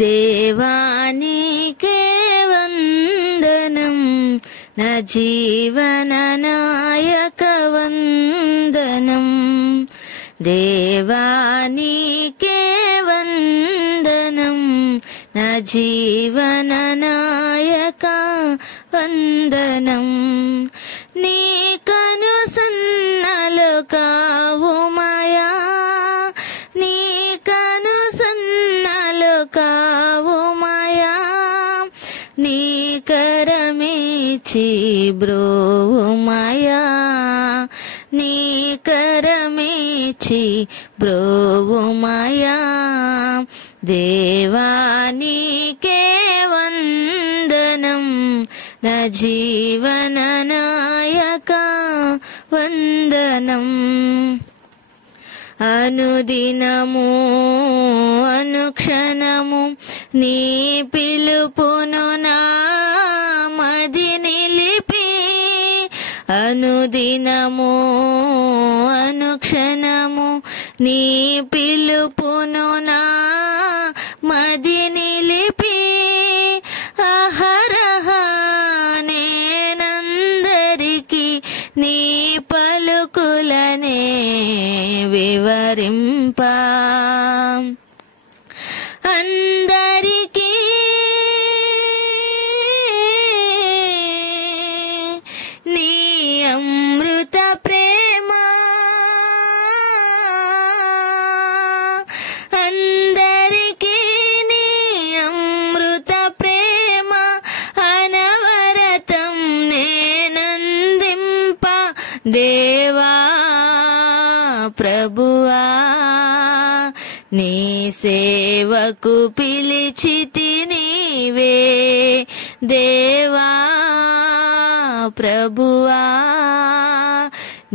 దేవానికే వందనం నా జీవన నాయక వందనం. దేవానికే వందనం నా జీవన నాయక వందనం. నీ కను సన్నలు కావుమయా, నీ కను సన్నలు కావుమయా, నీ కరమిచి బ్రోవుమయా, నీ కరమిచి బ్రోవుమయా. దేవానికే వందనం నా జీవన నాయక వందనం. అనుదినము అనుక్షణము నీ పిలుపును నా మది నిలిపి, అనుదినము అనుక్షణము నీ పిలుపును నా మది నిలిపి, అహరహ నేనందరికి నీ పలుకులనే వివరింప, అందరికీ నీ అమృత ప్రేమ, అందరికీ నీ అమృత ప్రేమ అనవరతం నేనందింప. దేవా ప్రభువా నీ సేవకు పిలిచితి నీవే, దేవా ప్రభువా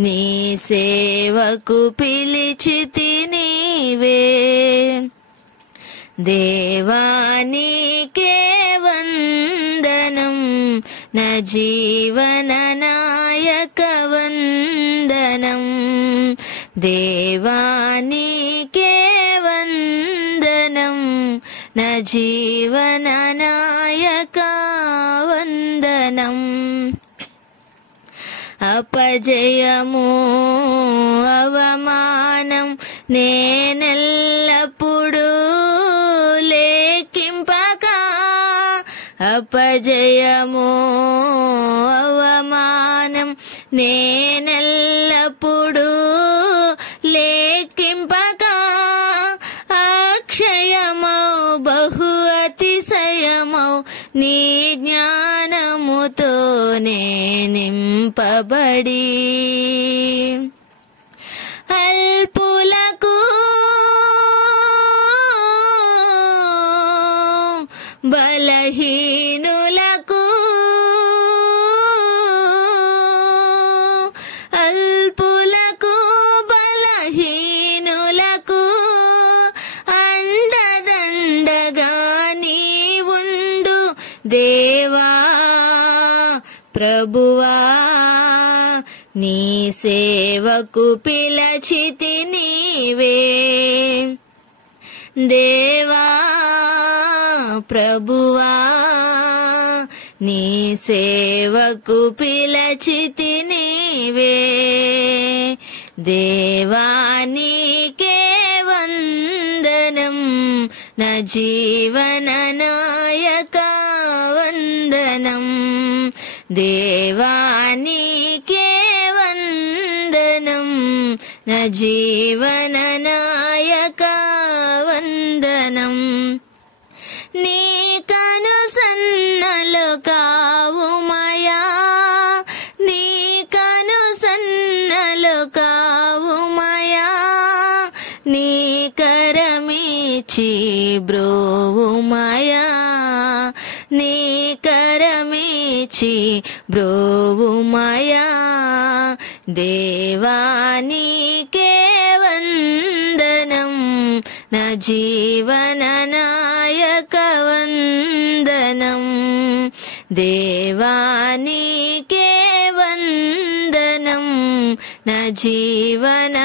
నీ సేవకు పిలిచితి నీవే. దేవానికే వందనం నా జీవన నాయక వందనం. దేవానికే వందనం నా జీవన నాయక వందనం. అపజయము అవమానం నేనెల్లప్పుడూ లేఖింపక, అపజయము అవమానం నేనెల్లప్పుడూ లేఖింపక, అక్షయమౌ బహు అతిశయమౌ నీ జ్ఞానముతోనే నింపబడి, అల్పులకు బలహీనులకు, అల్పులకు బలహీనులకు అండదండగా నీవుండు. దేవా ప్రభువా నీ సేవకు పిలచితి నీవే, దేవా ప్రభువా నీ సేవకు పిలచితి నీవే. దేవానికే వందనం నా జీవన నాయక వందనం. దేవానికే వందనం నా జీవన నాయక వందనం. నీ కను సన్నలు కావుమయా, నీ కను సన్నలు కావుమయా, నీ కరమిచి బ్రోవుమయా, నీ కరమిచి బ్రోవుమయా. దేవానికే వందనం నా జీవన నాయక వందనం. దేవానికే వందనం నా జీవన